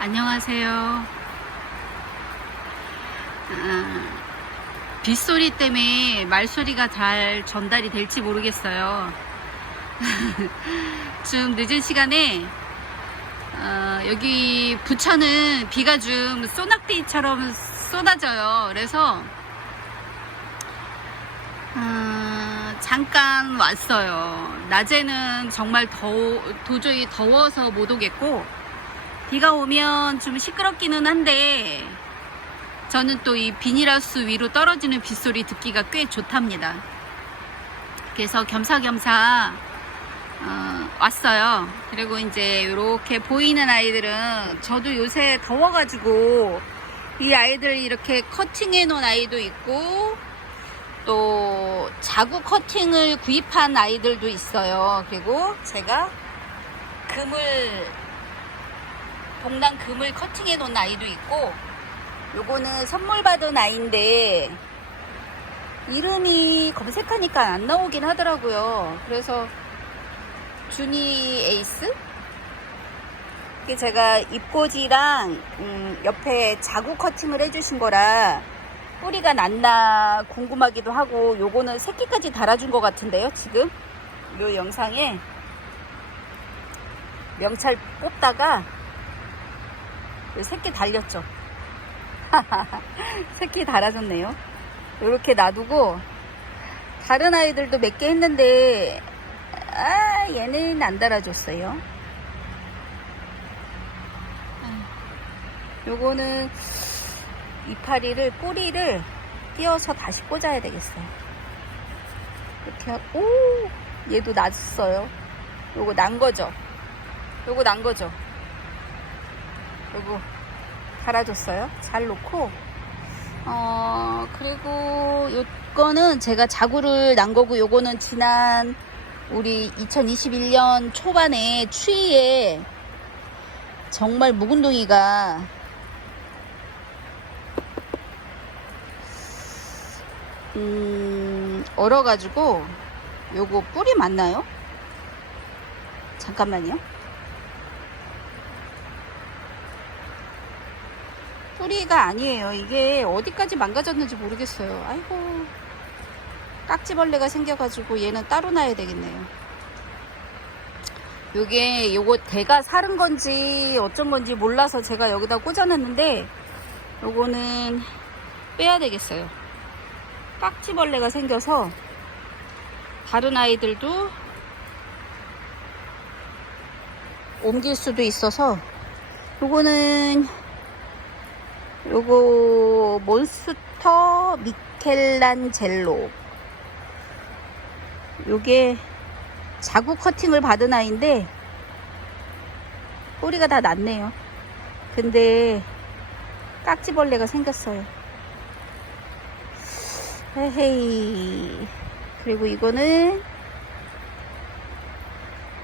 안녕하세요. 아, 빗소리 때문에 말소리가 잘 전달이 될지 모르겠어요. 좀 늦은 시간에 어, 여기 부천은 비가 좀 소낙비처럼 쏟아져요. 그래서 아, 잠깐 왔어요. 낮에는 정말 더 도저히 더워서 못 오겠고 비가 오면 좀 시끄럽기는 한데 저는 또 이 비닐하우스 위로 떨어지는 빗소리 듣기가 꽤 좋답니다. 그래서 겸사겸사 어, 왔어요. 그리고 이제 이렇게 보이는 아이들은 저도 요새 더워가지고 이 아이들 이렇게 커팅해 놓은 아이도 있고 또 자구 커팅을 구입한 아이들도 있어요. 그리고 제가 금을 동남 금을 커팅해 놓은 아이도 있고 요거는 선물 받은 아이인데 이름이 검색하니까 안 나오긴 하더라고요. 그래서 주니 에이스? 이게 제가 잎꽂이랑 음, 옆에 자구 커팅을 해주신 거라 뿌리가 났나 궁금하기도 하고 요거는 새끼까지 달아준 것 같은데요 지금 요 영상에 명찰 뽑다가 요 새끼 달렸죠. 새끼 달아줬네요. 이렇게 놔두고 다른 아이들도 몇 개 했는데 아 얘는 안 달아줬어요. 요거는 이파리를 뿌리를 띄어서 다시 꽂아야 되겠어요. 이렇게 하- 오! 얘도 났어요. 요거 난 거죠. 요거 난 거죠 요거 갈아줬어요 잘 놓고 어 그리고 요거는 제가 자구를 난 거고 요거는 지난 우리 2021년 초반에 추위에 정말 묵은둥이가 음, 얼어가지고 요거 뿌리 맞나요? 잠깐만요. 뿌리가 아니에요. 이게 어디까지 망가졌는지 모르겠어요. 아이고. 깍지벌레가 생겨가지고 얘는 따로 놔야 되겠네요. 요게 요거 대가 사른 건지 어쩐 건지 몰라서 제가 여기다 꽂아놨는데 요거는 빼야 되겠어요. 깍지벌레가 생겨서 다른 아이들도 옮길 수도 있어서 요거는 요거 몬스터 미켈란젤로. 요게 자구 커팅을 받은 아이인데 뿌리가 다 났네요. 근데 깍지벌레가 생겼어요. 헤헤이. 그리고 이거는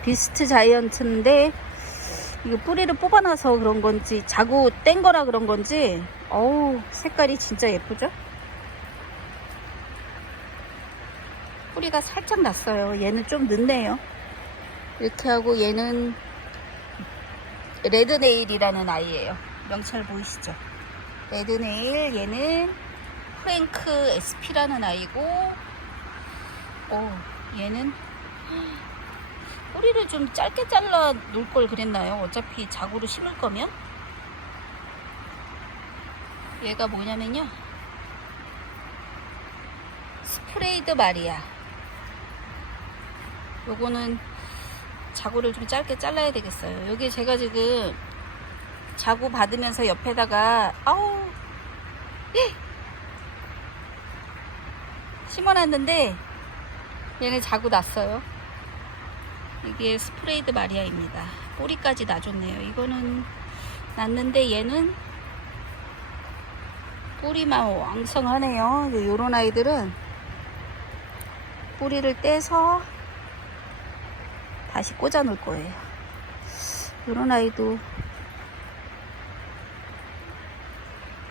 비스트 자이언트인데 이거 뿌리를 뽑아놔서 그런 건지 자구 뗀 거라 그런 건지 어우 색깔이 진짜 예쁘죠? 뿌리가 살짝 났어요 얘는 좀 늦네요 이렇게 하고 얘는 레드네일이라는 아이예요 명찰 보이시죠? 레드네일 얘는 프랭크 SP라는 아이고 어 얘는 뿌리를 좀 짧게 잘라 놓을 걸 그랬나요? 어차피 자구로 심을 거면 얘가 뭐냐면요. 스프레이드 마리아. 요거는 자구를 좀 짧게 잘라야 되겠어요. 여기 제가 지금 자구 받으면서 옆에다가 아우! 심어놨는데 얘는 자구 났어요. 이게 스프레이드 마리아입니다. 뿌리까지 놔줬네요. 이거는 났는데 얘는 뿌리만 왕성하네요. 요런 아이들은 뿌리를 떼서 다시 꽂아 놓을 거예요. 요런 아이도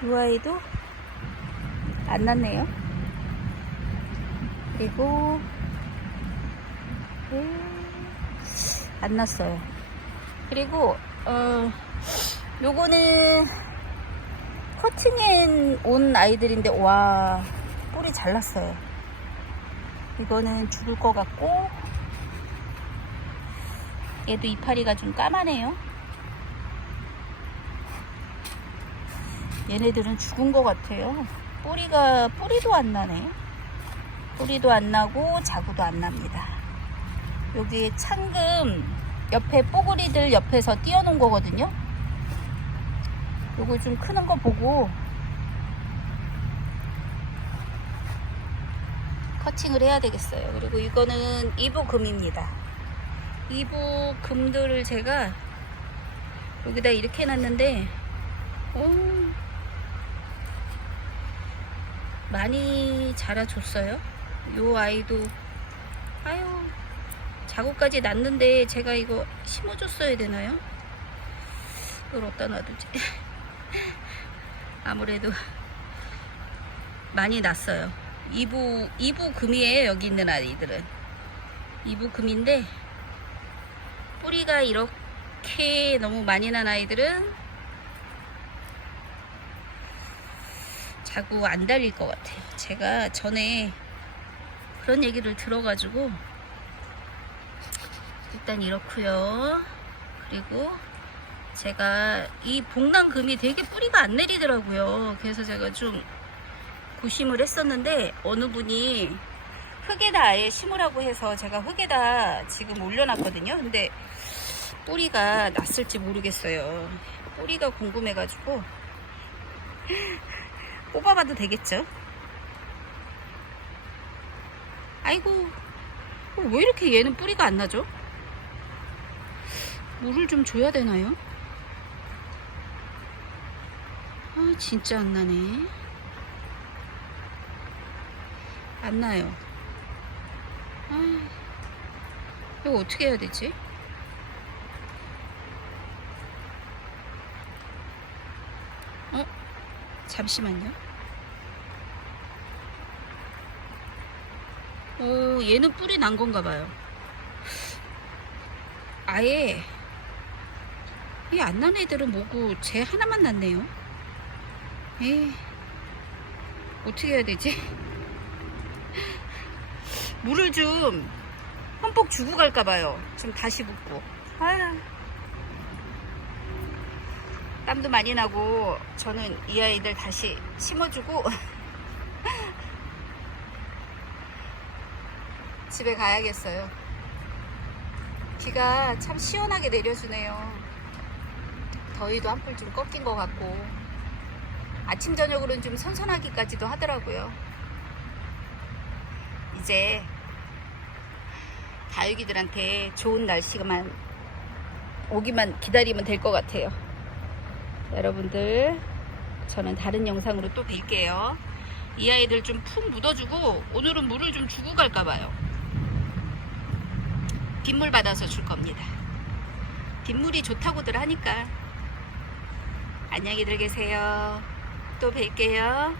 이 아이도 안 났네요. 그리고 네, 안 났어요. 그리고 어, 요거는 커팅해 온 아이들인데 와 뿌리 잘났어요. 이거는 죽을 것 같고 얘도 이파리가 좀 까마네요. 얘네들은 죽은 것 같아요. 뿌리가 뿌리도 안 나네. 뿌리도 안 나고 자구도 안 납니다. 여기에 창금 옆에 뽀글이들 옆에서 띄워놓은 거거든요. 요거 좀 크는 거 보고 커팅을 해야 되겠어요. 그리고 이거는 이부금입니다. 이부금들을 제가 여기다 이렇게 해놨는데 오, 많이 자라줬어요. 요 아이도 아유 자구까지 났는데 제가 이거 심어줬어야 되나요? 이걸 어디다 놔두지? 아무래도 많이 났어요. 2부, 2부 금이에요. 여기 있는 아이들은. 2부 금인데 뿌리가 이렇게 너무 많이 난 아이들은 자꾸 안 달릴 것 같아요. 제가 전에 그런 얘기를 들어가지고 일단 이렇고요. 그리고 제가 이 복랑금이 되게 뿌리가 안 내리더라고요. 그래서 제가 좀 고심을 했었는데 어느 분이 흙에다 아예 심으라고 해서 제가 흙에다 지금 올려놨거든요. 근데 뿌리가 났을지 모르겠어요. 뿌리가 궁금해가지고 뽑아봐도 되겠죠? 아이고 왜 이렇게 얘는 뿌리가 안 나죠? 물을 좀 줘야 되나요? 아 진짜 안 나네. 안 나요. 아 이거 어떻게 해야 되지? 어? 잠시만요. 오 얘는 뿌리 난 건가 봐요. 아예 이 안 난 애들은 뭐고 쟤 하나만 났네요 에이 어떻게 해야 되지? 물을 좀 흠뻑 주고 갈까 봐요. 좀 다시 붓고. 아유 땀도 많이 나고 저는 이 아이들 다시 심어주고 집에 가야겠어요. 비가 참 시원하게 내려주네요. 더위도 한풀 좀 꺾인 것 같고 아침 저녁으로는 좀 선선하기까지도 하더라고요. 이제 다육이들한테 좋은 날씨가만 오기만 기다리면 될 것 같아요. 여러분들 저는 다른 영상으로 또 뵐게요. 이 아이들 좀 푹 묻어주고 오늘은 물을 좀 주고 갈까 봐요. 빗물 받아서 줄 겁니다. 빗물이 좋다고들 하니까 안녕히 들 계세요. 또 뵐게요.